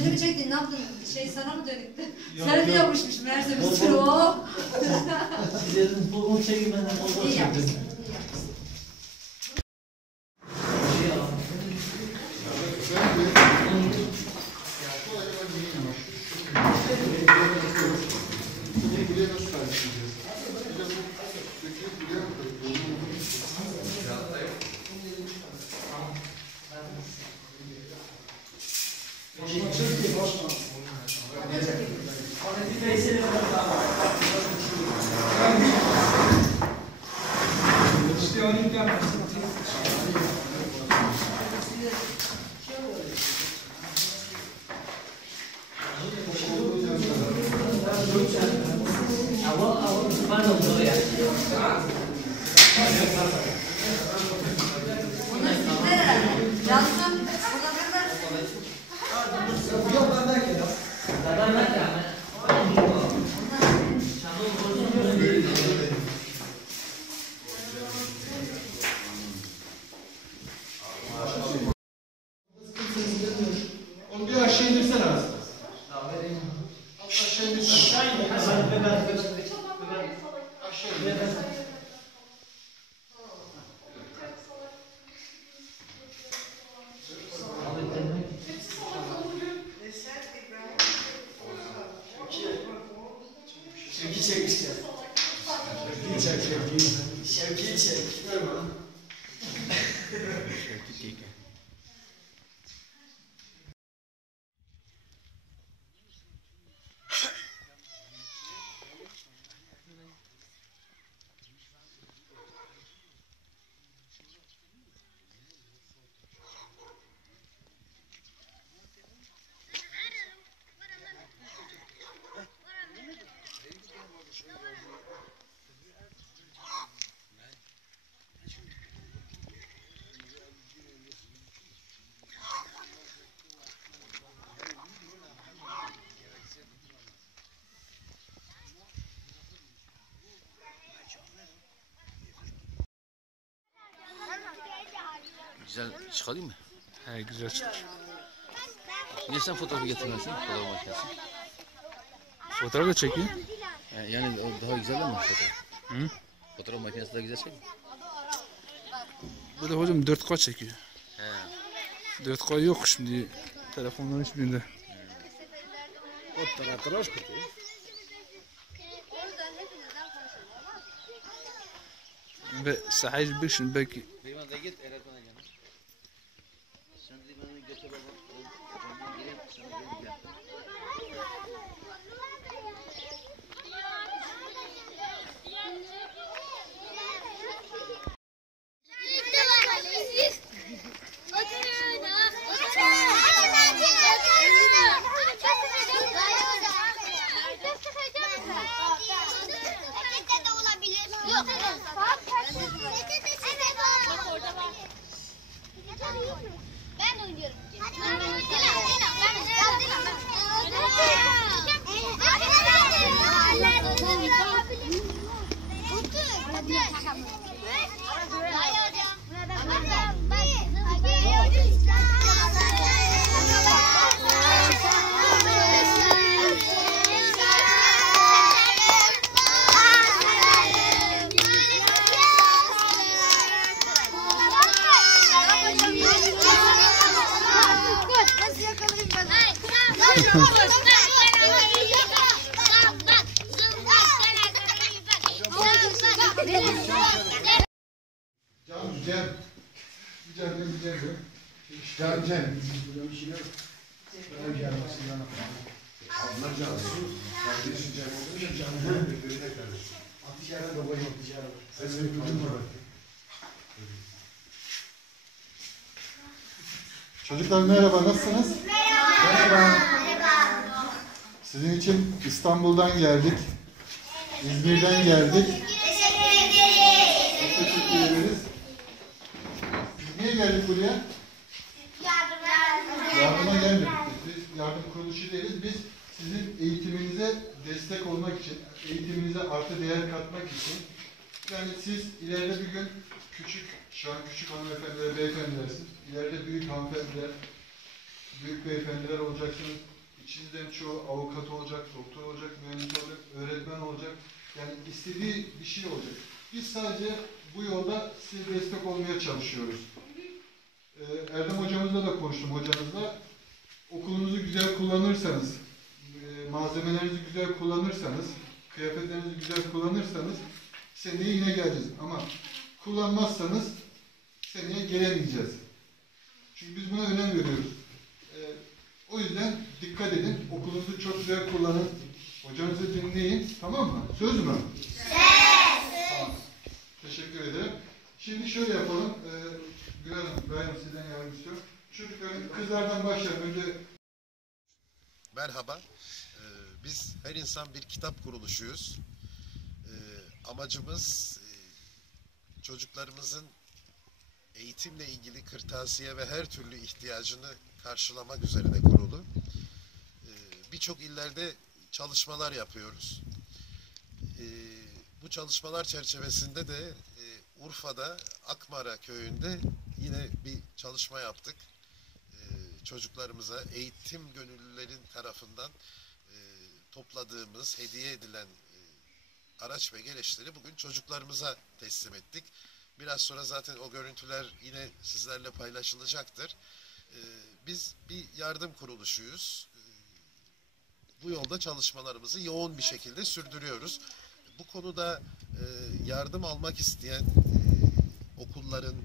Kendini mi çektin? Ne yaptın? Şey sana mı dönüktü? Yok, Sen de yok. yapmışmış meğerse bir sürü o. Siz dediniz bu onu çekin ben de onu İyi yapmışsın. iyi yapmışsın. 하니까 말씀드리겠습니다. I want, I want to find a lawyer. Şevki çekmiş ya. Şevki çek, Şevki. Şevki çek. Ver bana. Güzel çıkarayım mı? He güzel çıkmış. Niye sen fotoğrafı getirmezsin? Fotoğraf makinesi. Fotoğraf da çekiyor. Yani, yani o daha güzel değil mi fotoğraf? Hı? Fotoğraf makinesi daha güzel çekmiyor. Bu da hocam 4K çekiyor. He. 4K yok şimdi telefonların hiçbirinde. Operatör kutu. Ve sahil bir şimdi belki Beyman da git öğretmene gel. Sen de bana götür baba. Ben gireyim sana gelin gel. Ben oynuyorum. Dilan, Dilan, ben ben? Can Cem. Cem Cem Cem. Can Cem. Gelmesin yana. Abla Cansu. Kardeşi Cem oldu ya Can Cem birbirine karıştı. Da koyun atışarı. Sen beni duydun mu? Çocuklar merhaba, nasılsınız? Merhaba. Sizin için İstanbul'dan geldik. İzmir'den geldik. Çok teşekkür ederiz. Biz niye geldik buraya? Yardıma gelmedik. Biz yardım kuruluşu değiliz. Biz sizin eğitiminize destek olmak için, eğitiminize artı değer katmak için yani siz ileride bir gün küçük, şu an küçük hanımefendiler, beyefendilersiniz. İleride büyük hanımefendiler, büyük beyefendiler olacaksınız. İçinizden çoğu avukat olacak, doktor olacak, mühendis olacak, öğretmen olacak. Yani istediği bir şey olacak. Biz sadece bu yolda size destek olmaya çalışıyoruz. Ee, Erdem hocamızla da konuştum hocanızla. Okulunuzu güzel kullanırsanız, e, malzemelerinizi güzel kullanırsanız, kıyafetlerinizi güzel kullanırsanız seneye yine geleceğiz. Ama kullanmazsanız seneye gelemeyeceğiz. Çünkü biz buna önem veriyoruz. O yüzden dikkat edin. Okulunuzu çok güzel kullanın. Hocanızı dinleyin. Tamam mı? Söz mü? Tamam. Teşekkür ederim. Şimdi şöyle yapalım. Ee, Gül Hanım, İbrahim sizden yardım istiyorum. Çocukların kızlardan başlayalım. Önce Merhaba. Ee, biz her insan bir kitap kuruluşuyuz. Ee, amacımız e, çocuklarımızın eğitimle ilgili kırtasiye ve her türlü ihtiyacını karşılamak üzerine kurulu. Ee, Birçok illerde çalışmalar yapıyoruz. Ee, bu çalışmalar çerçevesinde de e, Urfa'da Akmara köyünde yine bir çalışma yaptık e, çocuklarımıza eğitim gönüllülerin tarafından e, topladığımız, hediye edilen e, araç ve gereçleri bugün çocuklarımıza teslim ettik. Biraz sonra zaten o görüntüler yine sizlerle paylaşılacaktır. E, biz bir yardım kuruluşuyuz. E, bu yolda çalışmalarımızı yoğun bir şekilde sürdürüyoruz. Bu konuda e, yardım almak isteyen e, okulların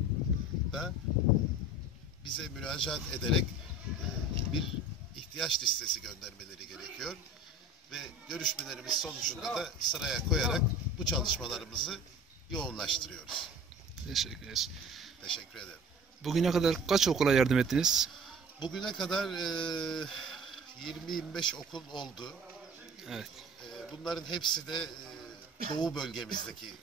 da bize müracaat ederek e, bir ihtiyaç listesi göndermeleri gerekiyor. Ve görüşmelerimiz sonucunda da sıraya koyarak bu çalışmalarımızı yoğunlaştırıyoruz. Teşekkür ederiz. Teşekkür ederim. Bugüne kadar kaç okula yardım ettiniz? Bugüne kadar e, 20-25 okul oldu. Evet. E, bunların hepsi de e, doğu bölgemizdeki